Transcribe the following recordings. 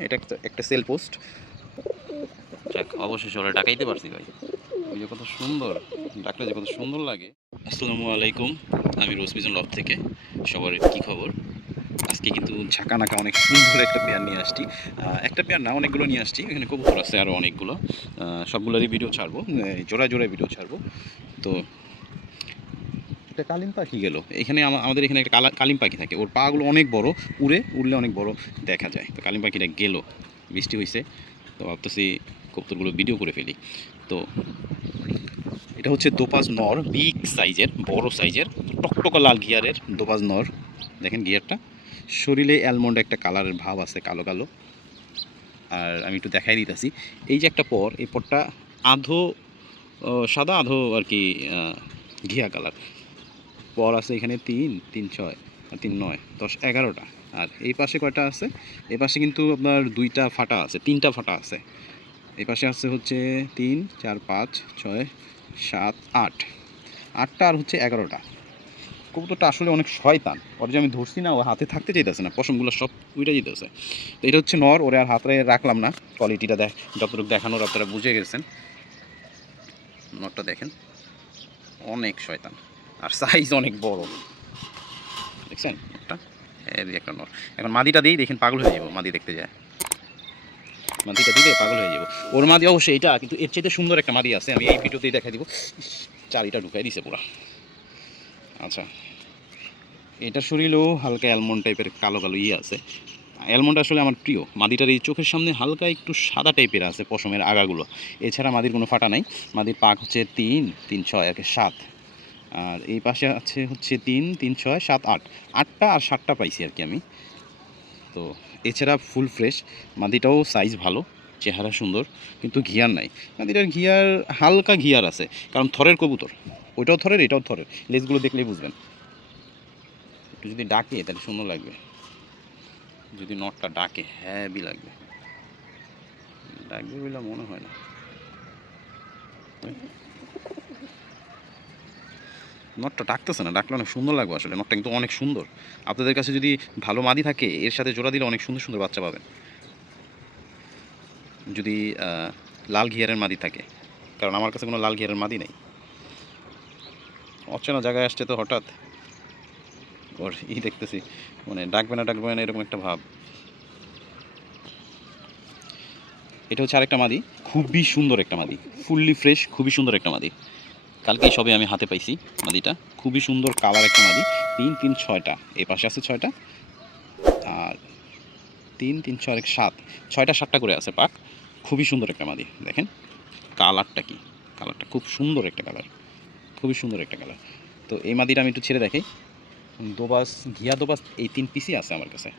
এটা একটা- sell post যাক, অবশেষে ওরা ডাকাইতে পারছি ভাই। ওই যে কত সুন্দর, ডাকলে যে কত সুন্দর লাগে। আসসালামু আলাইকুম, আমি রোজবিজন লব থেকে। সবার কি খবর? আজকে কিন্তু ঝাঁকা নাকা অনেক সুন্দর একটা পেয়ার নিয়ে আসছি। একটা পেয়ার না, অনেকগুলো নিয়ে আসছি। এখানে কবুতর আছে আরও অনেকগুলো। সবগুলোরই ভিডিও ছাড়বো জোড়ায় জোড়ায় ভিডিও ছাড়বো। তো এটা কালিম পাখি গেল। এখানে আমাদের এখানে একটা কালা কালিম পাখি থাকে। ওর পাগুলো অনেক বড়, উড়ে, উড়লে অনেক বড় দেখা যায়। তো কালিম পাখিটা গেল, বৃষ্টি হয়েছে তো ভাবতেছি কবুতরগুলো ভিডিও করে ফেলি। তো এটা হচ্ছে দোপাজ নর, বিগ সাইজের, বড় সাইজের, টকটকা লাল গিয়ারের দোপাজ নর। দেখেন গিয়ারটা। শরীরে অ্যালমন্ড একটা কালারের ভাব আছে, কালো কালো। আর আমি একটু দেখাই দিতেছি। এই যে একটা পর, এই পরটা আধো সাদা আধো আর কি ঘিয়া কালার পর আছে এখানে তিন তিন ছয় আর তিন নয়, দশ এগারোটা। আর এই পাশে কয়টা আছে? এই পাশে কিন্তু আপনার দুইটা ফাটা আছে, তিনটা ফাটা আছে। এই পাশে আছে হচ্ছে তিন, চার, পাঁচ, ছয়, সাত, আট। আটটা আর হচ্ছে এগারোটা। কবুতরটা আসলে অনেক শয়তান। ওর যে আমি ধরছি না, ও হাতে থাকতে চাইতেছে না, পশমগুলো সব উইটা যেতেছে তো এটা হচ্ছে নর, ওরে আর হাতে রাখলাম না। কোয়ালিটিটা দেখ, যতটুকু দেখানোর আপনারা বুঝে গেছেন। নরটা দেখেন, অনেক শয়তান। আর সাইজ অনেক বড়। দেখছেন? নরটা হেভি একটা নর। এখন মাদিটা দিই দেখেন পাগল হয়ে যাব, মাদি দেখতে যায়। মাদিটা দিলে পাগল হয়ে যাব। ওর মাদি অবশ্যই এটা, কিন্তু এর চাইতে সুন্দর একটা মাদি আছে, আমি এই ভিডিওতেই দেখাই দিব। চারিটা ঢুকাই দিছে পুরা। আচ্ছা। এটার শরীরেও হালকা অ্যালমন্ড টাইপের কালো কালো ইয়ে আছে। অ্যালমন্ড আসলে আমার প্রিয়। মাদিটার এই চোখের সামনে হালকা একটু সাদা টাইপের আছে পশমের আগাগুলো। এছাড়া মাদির কোনো ফাটা নাই। মাদির পাক হচ্ছে তিন তিন, ছয়, একে সাত। আর এই পাশে আছে হচ্ছে তিন তিন, ছয়, সাত, আট। আটটা আর সাতটা পাইছি আর কি আমি। তো এছাড়া ফুল ফ্রেশ মাদিটাও সাইজ ভালো, চেহারা সুন্দর, কিন্তু ঘিয়ার নাই। মাদিটার ঘিয়ার হালকা ঘিয়ার আছে, কারণ থরের কবুতর। ওইটাও থরের, এটাও থরের। লেজগুলো দেখলেই বুঝবেন। একটু যদি ডাকে, তাহলে সুন্দর লাগবে। যদি নটটা ডাকে হ্যাভি লাগবে। ডাকবে বলে মনে হয় না। নটটা ডাকতেছে না, ডাকলে অনেক সুন্দর লাগবে আসলে, নটটা কিন্তু অনেক সুন্দর। আপনাদের কাছে যদি ভালো মাদি থাকে, এর সাথে জোড়া দিলে অনেক সুন্দর সুন্দর বাচ্চা পাবেন। যদি লাল ঘিয়ারের মাদি থাকে, কারণ আমার কাছে কোনো লাল ঘিয়ারের মাদি নেই। অচেনা জায়গায় আসছে তো হঠাৎ। ওর ই দেখতেছি মানে ডাকবে না ডাকবে না, এরকম একটা ভাব। এটা হচ্ছে আরেকটা মাদি, খুবই সুন্দর একটা মাদি, ফুললি ফ্রেশ, খুবই সুন্দর একটা মাদি। কালকেই সবে আমি হাতে পাইছি মাদিটা। খুবই সুন্দর কালার একটা মাদি। তিন তিন, ছয়টা। এই পাশে আছে ছয়টা। আর তিন তিন, ছয়, এক, সাত। ছয়টা, সাতটা করে আছে পাক। খুবই সুন্দর একটা মাদি, দেখেন। কালারটা কি? কালারটা খুব সুন্দর একটা কালার। খুবই সুন্দর একটা কালার। তো এই মাদিটা আমি একটু ছেড়ে দেখাই। দোবাস, ঘিয়া দোবাস, এই তিন পিসই আছে আমার কাছে।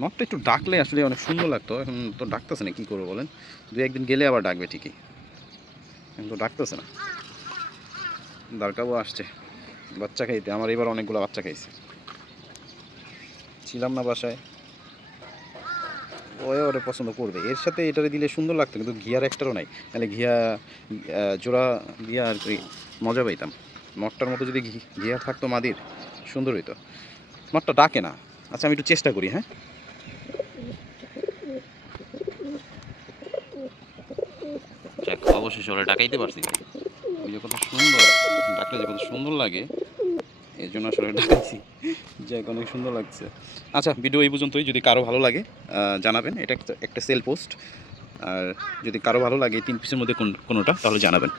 নটটা একটু ডাকলে আসলে অনেক সুন্দর লাগতো। এখন তো ডাকতেছে না, কী করব বলেন? দু একদিন গেলে আবার ডাকবে ঠিকই। এখন তো ডাকতেছে না। দারকাবো আসছে বাচ্চা খাইতে। আমার এবার অনেকগুলো বাচ্চা খাইছে। ছিলাম না বাসায়। ওয়ে ওরে পছন্দ করবে। এর সাথে এটারে দিলে সুন্দর লাগতো, কিন্তু ঘিয়ার একটারও নাই। তাহলে ঘিয়া জোড়া দিয়ে আর কি মজা পাইতাম। নটটার মতো যদি ঘিয়া থাকতো মাদির, সুন্দর হইতো। নটটা ডাকে না। আচ্ছা আমি একটু চেষ্টা করি হ্যাঁ যাক অবশেষে ওরা ডাকাইতে পারছি ওই যে কত সুন্দর ডাকলে যে কত সুন্দর লাগে, এই জন্য আসলে ডাকাইছি। যাক অনেক সুন্দর লাগছে। আচ্ছা ভিডিও এই পর্যন্তই। যদি কারও ভালো লাগে জানাবেন। এটা একটা- সেল পোস্ট। আর যদি কারও ভালো লাগে, তিন পিসের মধ্যে কোন, কোনোটা, তাহলে জানাবেন।